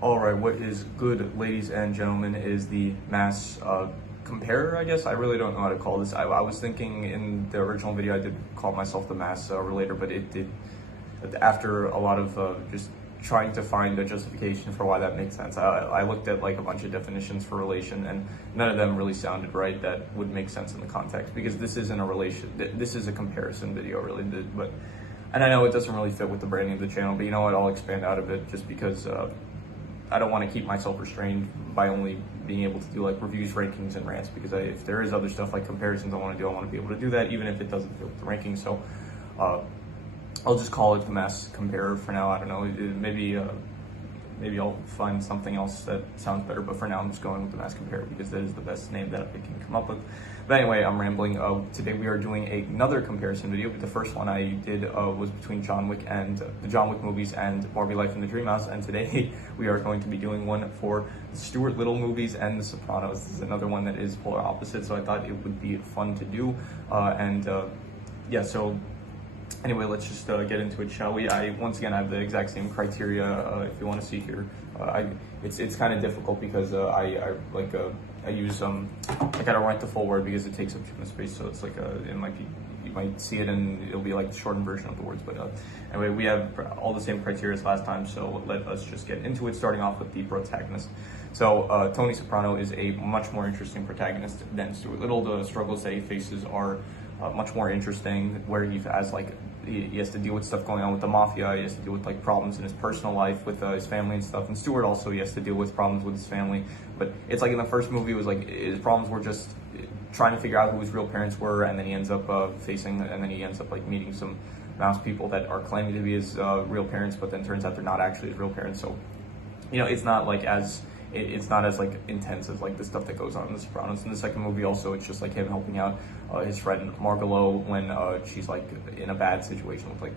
All right, what is good, ladies and gentlemen, is the mass comparer, I guess. I really don't know how to call this. I was thinking in the original video, I did call myself the mass relator, but it did, after a lot of just trying to find a justification for why that makes sense. I looked at like a bunch of definitions for relation, and none of them really sounded right that would make sense in the context, because this isn't a relation, this is a comparison video really, but, and I know it doesn't really fit with the branding of the channel, but you know what, I'll expand out of it just because I don't want to keep myself restrained by only being able to do like reviews, rankings, and rants, because if there is other stuff like comparisons I want to do, I want to be able to do that even if it doesn't fit with the rankings. So I'll just call it the mass comparer for now. I don't know, maybe I'll find something else that sounds better, but for now I'm just going with the mass comparer because that is the best name that I can come up with. But anyway, I'm rambling. Today we are doing another comparison video, but the first one I did was between John Wick and the John Wick movies and Barbie Life in the Dream House, and today we are going to be doing one for the Stuart Little movies and the Sopranos. This is another one that is polar opposite, so I thought it would be fun to do, yeah, so anyway, let's just get into it, shall we? Once again, I have the exact same criteria. If you want to see here, it's kind of difficult because I use I gotta write the full word because it takes up too much space. So it's like it might be, you might see it and it'll be like the shortened version of the words. But anyway, we have all the same criteria as last time. So let us just get into it. Starting off with the protagonist. So Tony Soprano is a much more interesting protagonist than Stuart Little. The struggles that he faces are much more interesting, where he has to deal with stuff going on with the mafia. He has to deal with like problems in his personal life with his family and stuff. And Stuart also, he has to deal with problems with his family. But it's like in the first movie, it was like his problems were just trying to figure out who his real parents were, and then he ends up like meeting some mouse people that are claiming to be his real parents, but then turns out they're not actually his real parents. So you know, it's not as like intense as like the stuff that goes on in The Sopranos. In the second movie also, it's just like him helping out his friend Margalo when she's like in a bad situation with like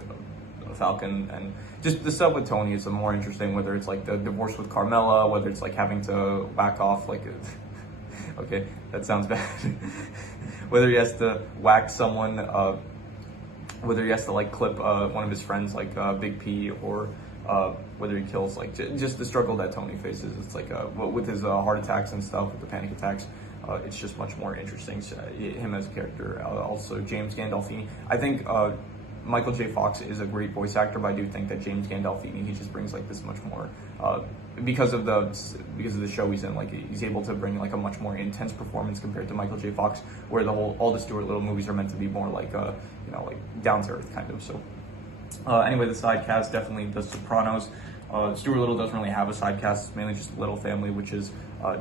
Falcon, and just the stuff with Tony is more interesting, whether it's like the divorce with Carmela, whether it's like having to back off like okay, that sounds bad. Whether he has to whack someone, whether he has to like clip one of his friends like Big P, or whether he kills, like just the struggle that Tony faces. It's like with his heart attacks and stuff, with the panic attacks, it's just much more interesting, him as a character. Also James Gandolfini, I think Michael J. Fox is a great voice actor, but I do think that James Gandolfini, he just brings like this much more, because of the show he's in, like he's able to bring like a much more intense performance compared to Michael J. Fox, where all the Stuart Little movies are meant to be more like you know, like down to earth kind of. So anyway, the side cast, definitely The Sopranos. Stuart Little doesn't really have a side cast. It's mainly just the Little family, which is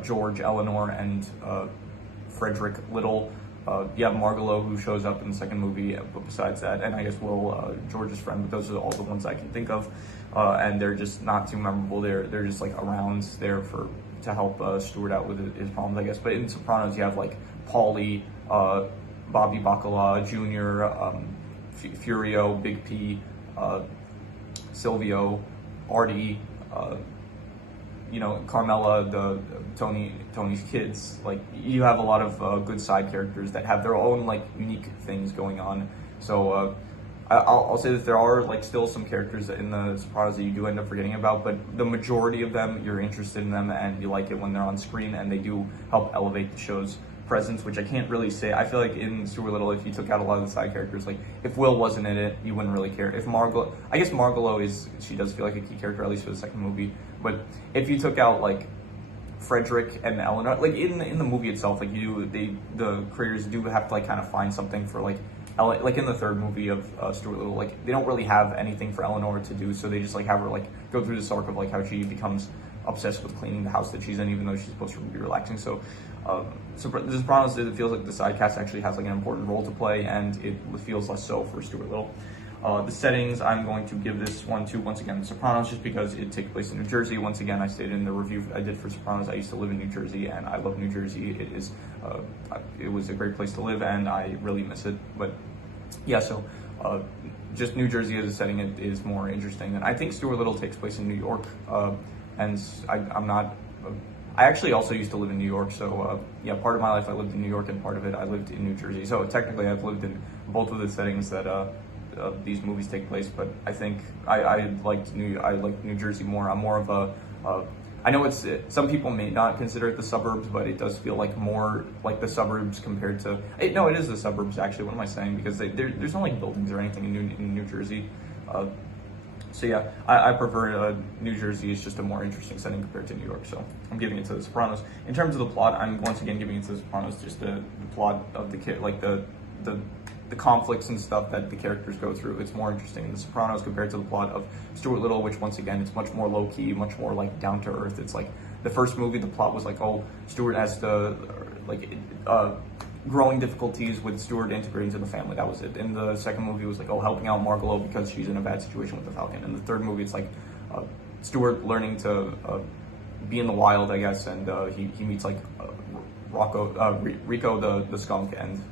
George, Eleanor, and Frederick Little. You have Margalo, who shows up in the second movie, but besides that, and I guess Will, George's friend, but those are all the ones I can think of, and they're just not too memorable. They're just like around there to help Stuart out with his problems, I guess. But in Sopranos, you have like Paulie, Bobby Bacala Jr., Furio, Big P, Silvio, Artie, you know, Carmela, Tony's kids. Like, you have a lot of good side characters that have their own like unique things going on. So I'll say that there are like still some characters in the Sopranos that you do end up forgetting about, but the majority of them, you're interested in them and you like it when they're on screen, and they do help elevate the show's presence, which I can't really say. I feel like in Stuart Little, if you took out a lot of the side characters, like if Will wasn't in it, you wouldn't really care. If I guess Margalo she does feel like a key character, at least for the second movie. But if you took out like Frederick and Eleanor, like in the movie itself, like the creators do have to like kind of find something for like in the third movie of Stuart Little, like they don't really have anything for Eleanor to do, so they just like have her like go through this arc of like how she becomes obsessed with cleaning the house that she's in, even though she's supposed to be relaxing. So The Sopranos, it feels like the side cast actually has like an important role to play, and it feels less so for Stuart Little. The settings, I'm going to give this one to, once again, The Sopranos, just because it takes place in New Jersey. Once again, I stated in the review I did for Sopranos, I used to live in New Jersey, and I love New Jersey. It was a great place to live, and I really miss it. But yeah, so just New Jersey as a setting is more interesting. And I think Stuart Little takes place in New York, and I actually also used to live in New York, so yeah, part of my life I lived in New York, and part of it I lived in New Jersey. So technically I've lived in both of the settings that these movies take place, but I think I like New Jersey more. I'm more of a I know it's some people may not consider it the suburbs, but it does feel like more like the suburbs compared to. No, it is the suburbs actually. What am I saying? Because there's no like buildings or anything in New Jersey. So yeah, I prefer New Jersey. It's just a more interesting setting compared to New York. So I'm giving it to The Sopranos. In terms of the plot, I'm once again giving it to The Sopranos. Just the plot of the conflicts and stuff that the characters go through. It's more interesting in The Sopranos compared to the plot of Stuart Little, which once again, it's much more low key, much more like down to earth. It's like the first movie, the plot was like, oh, Stuart has to growing difficulties with Stuart integrating to the family. That was it. In the second movie, it was like, oh, helping out Margalo because she's in a bad situation with the Falcon. In the third movie, it's like Stuart learning to be in the wild, I guess, and he meets like Rico the skunk, and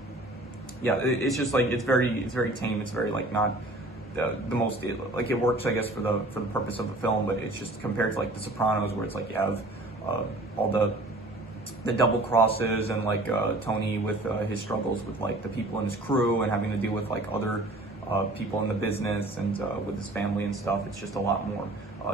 yeah, it's just like it's very tame. It's very like not the most like it works, I guess, for the purpose of the film, but it's just compared to like The Sopranos, where it's like you have all the double crosses and like Tony with his struggles with like the people in his crew and having to deal with like other people in the business and with his family and stuff. It's just a lot more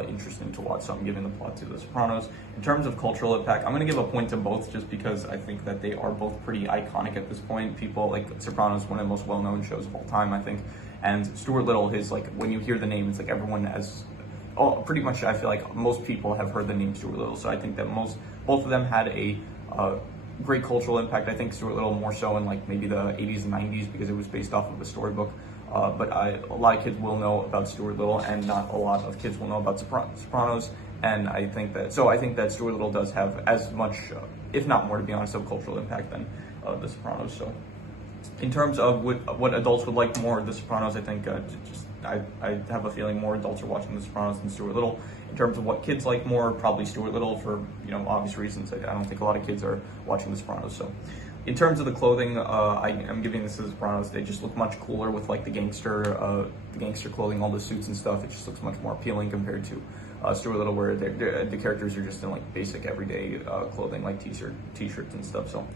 interesting to watch. So I'm giving the plot to The Sopranos. In terms of cultural impact, I'm going to give a point to both just because I think that they are both pretty iconic at this point. People like Sopranos, one of the most well-known shows of all time, I think. And Stuart Little, his like when you hear the name, it's like everyone has. Oh, pretty much, I feel like most people have heard the name Stuart Little. So I think that both of them had a great cultural impact. I think Stuart Little more so in like maybe the 80s and 90s because it was based off of a storybook. But a lot of kids will know about Stuart Little, and not a lot of kids will know about Sopranos. And I think that Stuart Little does have as much, if not more, to be honest, of a cultural impact than The Sopranos. So, in terms of what adults would like more, The Sopranos, I think I have a feeling more adults are watching The Sopranos than Stuart Little. In terms of what kids like more, probably Stuart Little for obvious reasons. I don't think a lot of kids are watching The Sopranos. So, in terms of the clothing, I'm giving this to The Sopranos. They just look much cooler with like the gangster clothing, all the suits and stuff. It just looks much more appealing compared to Stuart Little, where the characters are just in like basic everyday clothing, like t-shirts and stuff. So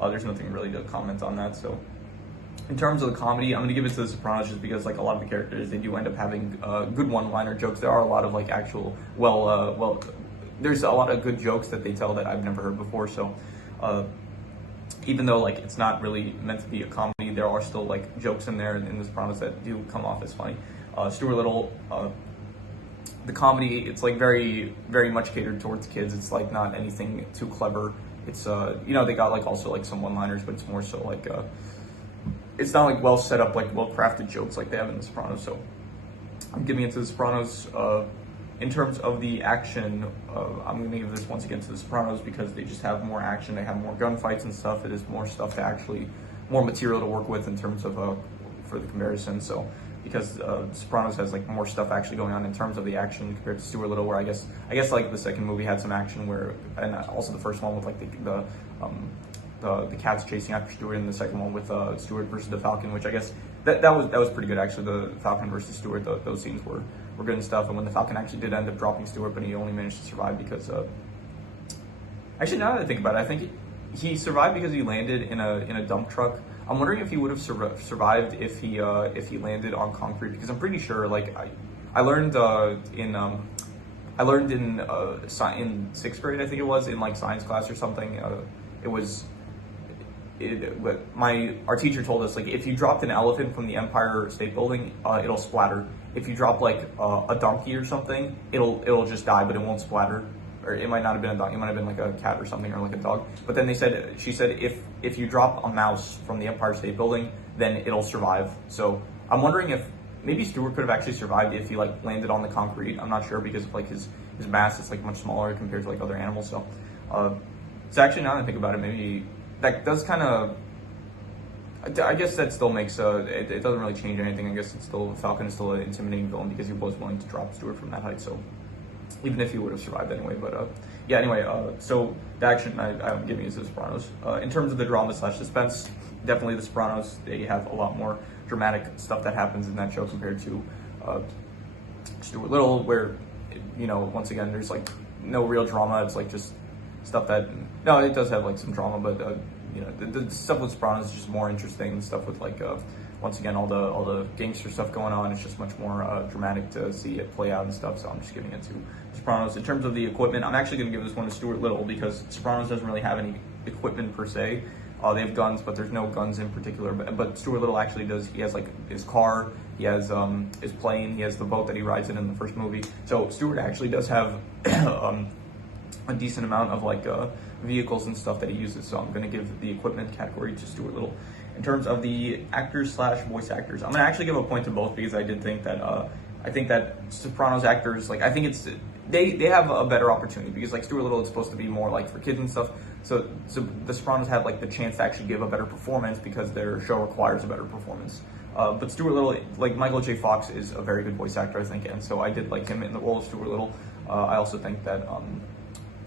there's nothing really to comment on that. So. In terms of the comedy, I'm going to give it to The Sopranos just because like a lot of the characters, they do end up having good one-liner jokes. There are a lot of like actual, there's a lot of good jokes that they tell that I've never heard before. So even though like it's not really meant to be a comedy, there are still like jokes in there in The Sopranos that do come off as funny. Stuart Little, the comedy, it's like very, very much catered towards kids. It's like not anything too clever. It's they got like also like some one-liners, but it's more so like it's not like well set up, like well crafted jokes like they have in The Sopranos. So I'm giving it to The Sopranos. In terms of the action, I'm going to give this once again to The Sopranos because they just have more action. They have more gunfights and stuff. It is more stuff to actually, more material to work with in terms of for the comparison. So because Sopranos has like more stuff actually going on in terms of the action compared to Stuart Little, where I guess like the second movie had some action where, and also the first one with like the cats chasing after Stuart, and the second one with Stuart versus the Falcon, which I guess that was pretty good actually. The Falcon versus Stuart, those scenes were good and stuff. And when the Falcon actually did end up dropping Stuart, but he only managed to survive because actually now that I think about it, I think he survived because he landed in a dump truck. I'm wondering if he would have survived if he landed on concrete, because I'm pretty sure like I learned in sixth grade, I think it was, in like science class or something. Our teacher told us like if you dropped an elephant from the Empire State Building, it'll splatter. If you drop like a donkey or something, it'll just die, but it won't splatter. Or it might not have been a donkey, it might have been like a cat or something, or like a dog. But then she said if you drop a mouse from the Empire State Building, then it'll survive. So I'm wondering if maybe Stuart could have actually survived if he like landed on the concrete. I'm not sure because of like his mass is like much smaller compared to like other animals. So actually now that I think about it, maybe that does kind of, I guess that still makes it doesn't really change anything. I guess it's still, Falcon is still an intimidating villain because he was willing to drop Stuart from that height. So even if he would have survived anyway, but yeah. Anyway, so the action I'm giving is The Sopranos. In terms of the drama / suspense, definitely The Sopranos. They have a lot more dramatic stuff that happens in that show compared to Stuart Little, where once again there's like no real drama. It's like just stuff that, no, it does have like some drama, but the stuff with Sopranos is just more interesting. The stuff with like once again, all the gangster stuff going on. It's just much more dramatic to see it play out and stuff. So I'm just giving it to Sopranos. In terms of the equipment, I'm actually going to give this one to Stuart Little because Sopranos doesn't really have any equipment per se. They have guns, but there's no guns in particular. But Stuart Little actually does. He has like his car, he has his plane, he has the boat that he rides in the first movie. So Stuart actually does have a decent amount of like vehicles and stuff that he uses. So I'm going to give the equipment category to Stuart Little. In terms of the actors / voice actors, I'm going to actually give a point to both because I did think that I think that Sopranos actors, like, I think it's they have a better opportunity because like Stuart Little is supposed to be more like for kids and stuff. So the Sopranos have like the chance to actually give a better performance because their show requires a better performance. But Stuart Little, like Michael J. Fox, is a very good voice actor, I think, and so I did like him in the role of Stuart Little. I also think that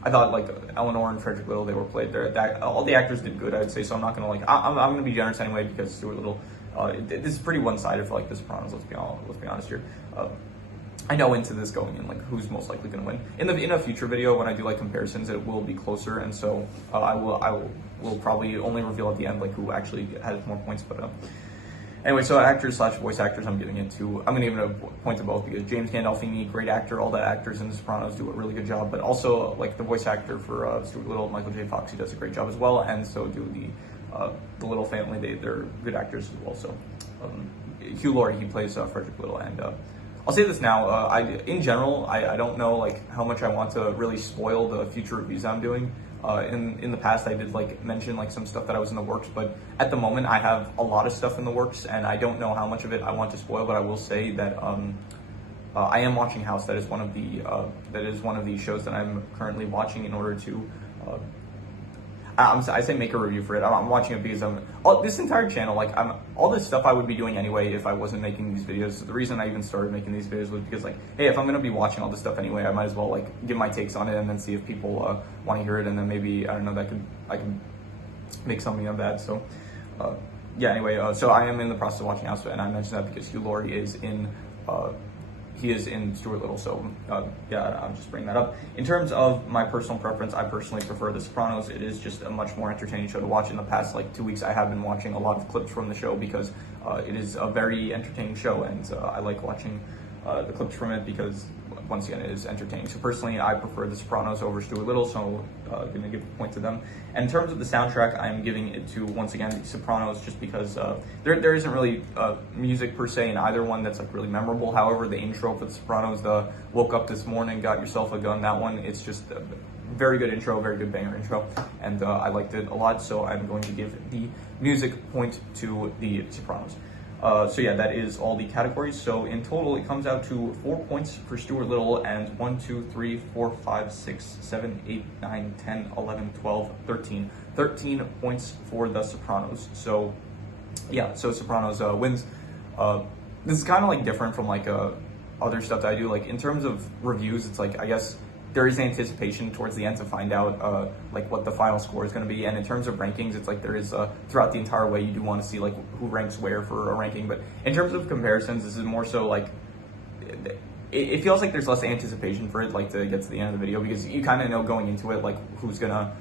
I thought like Eleanor and Frederick Little, they were played there. That all the actors did good, I would say. So I'm not gonna like I'm gonna be generous anyway because Stuart Little. This is pretty one-sided for like the Sopranos. Let's be honest here. I know into this going in like who's most likely going to win. In a future video when I do like comparisons, it will be closer, and so I will probably only reveal at the end like who actually has more points. But anyway, so actors / voice actors, I'm giving it to. I'm going to give it a point to both because James Gandolfini, great actor. All the actors in The Sopranos do a really good job, but also like the voice actor for Stuart Little, Michael J. Fox, he does a great job as well, and so do the Little family. They're good actors as well. So Hugh Laurie, he plays Frederick Little, and I'll say this now. In general, I don't know like how much I want to really spoil the future reviews I'm doing. In the past, I did like mention like some stuff that I was in the works, but at the moment, I have a lot of stuff in the works, and I don't know how much of it I want to spoil. But I will say that I am watching House. That is one of the shows that I'm currently watching in order to. I say make a review for it. I'm watching it because this entire channel, like all this stuff I would be doing anyway if I wasn't making these videos. The reason I even started making these videos was because like, hey, if I'm gonna be watching all this stuff anyway, I might as well like give my takes on it and then see if people want to hear it, and then maybe I don't know I can make something of that. So yeah. Anyway, so I am in the process of watching House, and I mentioned that because Hugh Laurie is in. He is in Stuart Little, so yeah, I'm just bringing that up. In terms of my personal preference, I personally prefer The Sopranos. It is just a much more entertaining show to watch. In the past like 2 weeks, I have been watching a lot of clips from the show because it is a very entertaining show, and I like watching the clips from it because once again, it is entertaining. So personally, I prefer The Sopranos over Stuart Little, so I'm going to give a point to them. And in terms of the soundtrack, I'm giving it to, once again, The Sopranos, just because there isn't really music per se in either one that's like really memorable. However, the intro for The Sopranos, the woke up this morning, got yourself a gun, that one, it's just a very good intro, very good banger intro, and I liked it a lot, so I'm going to give the music point to The Sopranos. So yeah, that is all the categories. So in total, it comes out to 4 points for Stuart Little and 1, 2, 3, 4, 5, 6, 7, 8, 9, 10, 11, 12, 13. 13 points for The Sopranos. So yeah, so Sopranos wins. This is kind of like different from like other stuff that I do. Like in terms of reviews, it's like, I guess, there is anticipation towards the end to find out like what the final score is going to be, and in terms of rankings, it's like there is throughout the entire way you do want to see like who ranks where for a ranking. But in terms of comparisons, this is more so like it feels like there's less anticipation for it, like to get to the end of the video, because you kind of know going into it like who's gonna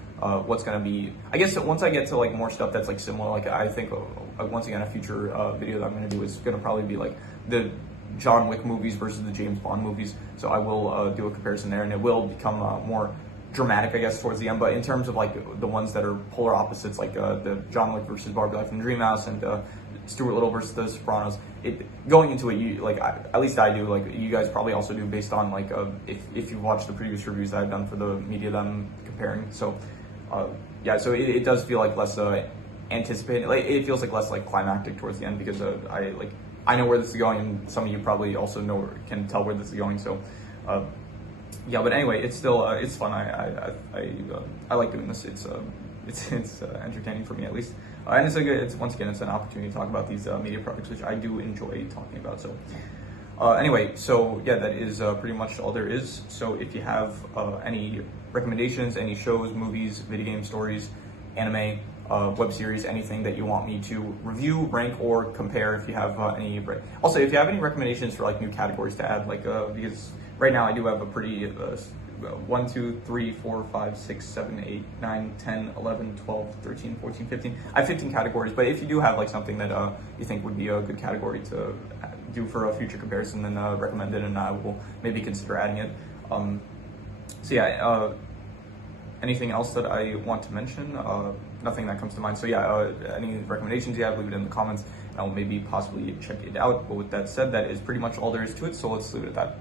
what's gonna be. I guess once I get to like more stuff that's like similar, like I think once again a future video that I'm gonna do is gonna probably be like the John Wick movies versus the James Bond movies. So I will do a comparison there, and it will become more dramatic, I guess, towards the end. But in terms of like the ones that are polar opposites, like the John Wick versus Barbie Life in Dreamhouse and Stuart Little versus The Sopranos, going into it, you like at least I do, like you guys probably also do, based on like if you watch the previous reviews that I've done for the media that I'm comparing. So yeah, so it does feel like less anticipated. Like it feels like less like climactic towards the end because I know where this is going, and some of you probably also can tell where this is going. So, yeah. But anyway, it's still it's fun. I like doing this. It's entertaining for me at least, and it's once again it's an opportunity to talk about these media projects, which I do enjoy talking about. So, anyway, so yeah, that is pretty much all there is. So if you have any recommendations, any shows, movies, video game stories, anime, web series, anything that you want me to review, rank, or compare, if you have any. Also, if you have any recommendations for like new categories to add, like because right now I do have a pretty 1, 2, 3, 4, 5, 6, 7, 8, 9, 10, 11, 12, 13, 14, 15. I have 15 categories, but if you do have like something that you think would be a good category to do for a future comparison, then recommend it, and I will maybe consider adding it. So yeah, anything else that I want to mention? Nothing that comes to mind. So yeah, any recommendations you have, leave it in the comments, and I'll maybe possibly check it out. But with that said, that is pretty much all there is to it. So let's leave it at that.